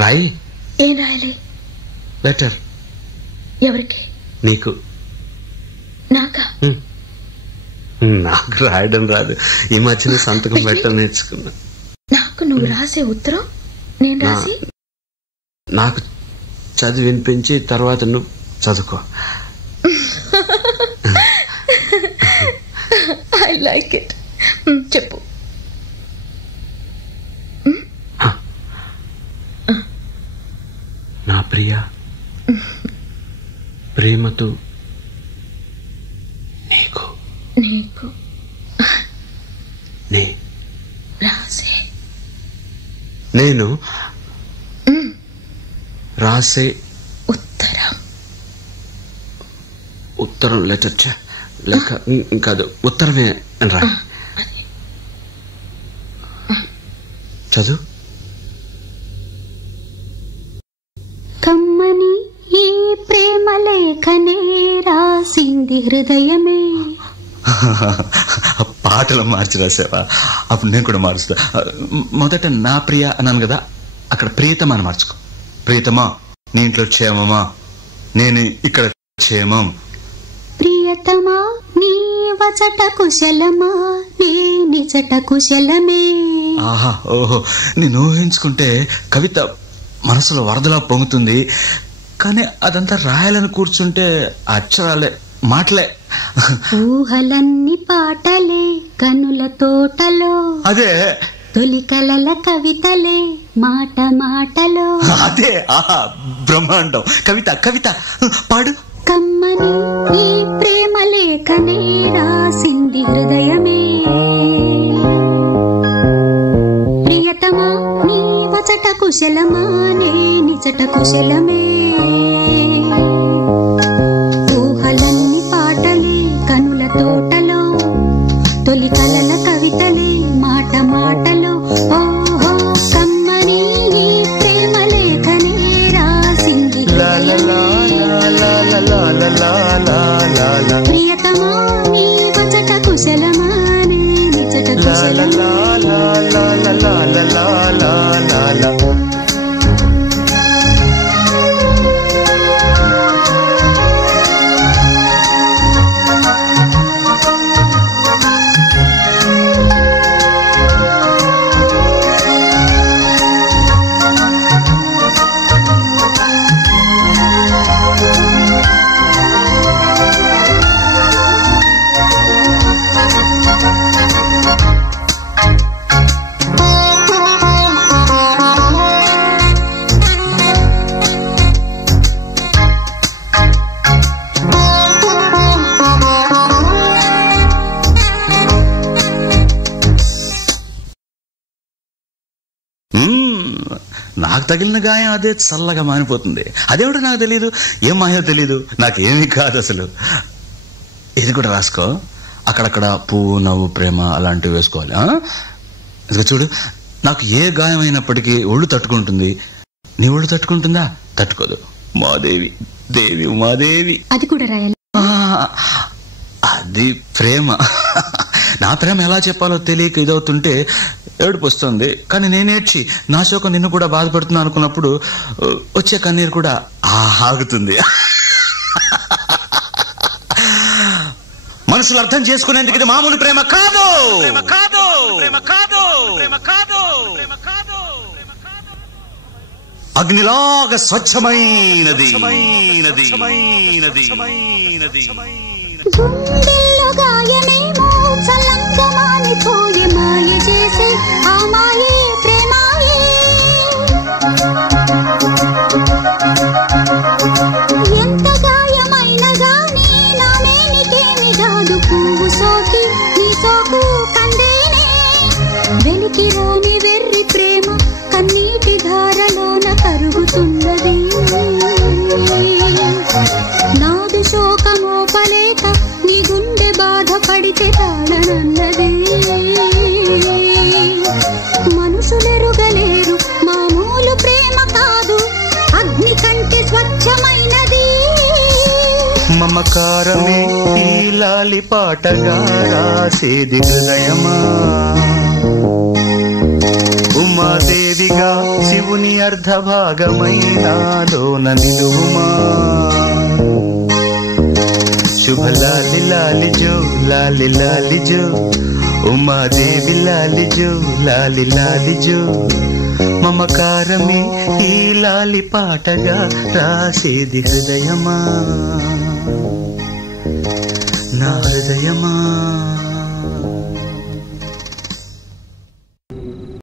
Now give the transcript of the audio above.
రాయి. ఏం రాయాలి? లెటర్. ఎవరికి? నీకు. నాకా? నాకు రాయడం రాదు. ఈ మధ్యన సంతకం పెట్టడం నేర్చుకున్నా. నాకు నువ్వు రాసే ఉత్తరం నేను రాసి నాకు చదివి వినిపించి తర్వాత నువ్వు చదువుకో. I like it. చెప్పు. నా ప్రియ, ప్రేమతో నీకు నీకు రాసే నేను రాసే ఉత్తరం లెటర్ లేక కాదు ఉత్తరమే అని రా. చదువు. కమ్మని ఈ ప్రేమ లేఖనే రాసింది హృదయమే. పాటలు మార్చి రాసావా? అప్పుడు నేను కూడా మారుస్తా. మొదట నా ప్రియ అన్నాను కదా, అక్కడ ప్రియతమా అని మార్చుకో. ప్రియతమా, నీ ఇంట్లో క్షేమమా? నేను ఇక్కడ క్షేమం. ప్రియతమా, నీ వచట కుశలమా? నీ నిజట కుశలమే. ఆహా, ఓహో, నేను ఊహించుకుంటే కవిత మనసులో వరదలా పొంగుతుంది. కానీ అదంతా రాయాలని కూర్చుంటే అక్షరాలే, మాటలే. ఊహలన్నీ పాటలే కనుల తోటలో. అదే తొలి కలల కవితలే మాట మాటలో. అదే, ఆహా, బ్రహ్మాండం. కవిత కవిత పాడు. కమ్మని ఈ ప్రేమ లేఖనే రాసింది హృదయమే. ప్రియతమా, నీ వచట కుశలమా? నే నిజట కుశలమే. ఊహలన్నీ పాటలే కనుల తోటలో. తొలి కలల కవితలే మాట మాటలో. ఓహో, కమ్మని ఈ ప్రేమ లేఖనే రాసింది హృదయమే. ప్రియతమా, నీ వచట కుశలమా? నే నిజట కుశలమే. నాకు తగిలిన గాయం అదే చల్లగా మానిపోతుంది. అదేమిటో నాకు తెలీదు, ఏం మాయో తెలీదు, నాకేమీ కాదు అసలు. ఇది కూడా రాసుకో. అక్కడక్కడ పువ్వు, నవ్వు, ప్రేమ అలాంటివి వేసుకోవాలి. ఇదిగో చూడు, నాకు ఏ గాయం అయినప్పటికీ ఒళ్ళు తట్టుకుంటుంది. నీ ఒళ్ళు తట్టుకుంటుందా? తట్టుకోదు. మాదేవి, దేవి ఉమాదేవి. అది కూడా రాయాలి. అది ప్రేమ. నా ప్రేమ ఎలా చెప్పాలో తెలియక ఇదవుతుంటే ఏడుపు వస్తుంది. కానీ నేనేడ్చి నా శోకం నిన్ను కూడా బాధపడుతున్నా అనుకున్నప్పుడు వచ్చే కన్నీరు కూడా ఆగుతుంది. మనసులు అర్థం చేసుకునేందుకు ఇది మామూలు ప్రేమ కాదు. అగ్నిలాగా స్వచ్ఛమైనది. గుండెల్లో గాయమేమో చల్లంగా మానిపోయే మాయ చేసే ఆ మాయే ప్రేమాయే. ఎంత గాయమైనా గానీ నానే నీకేమి కాదు. పువ్వు సోకి నీ సోకు కందేనే. వెలికి రాని వెర్రి ప్రేమ కన్నీటి ధారలోన కరుగుతున్నది. నాదు శోకమోపలేక నీ గుండె బాధపడితే తాళనన్నది. మనుషులెరుగలేరు మామూలు ప్రేమ కాదు, అగ్ని కంటే స్వచ్ఛమైనది. మమకారమే ఈ లాలి పాటగా రాసేది హృదయమా. ఉమాదేవి హాయిగా శివుని అర్ధభాగమైనాలోన నిలువుమా. శుభ లాలి లాలి జో లాలి లాలి జో ఉమాదేవి లాలి జో లాలి లాలి జో. మమకారమే ఈ లాలి పాటగా రాసేది హృదయమా, నా హృదయమా.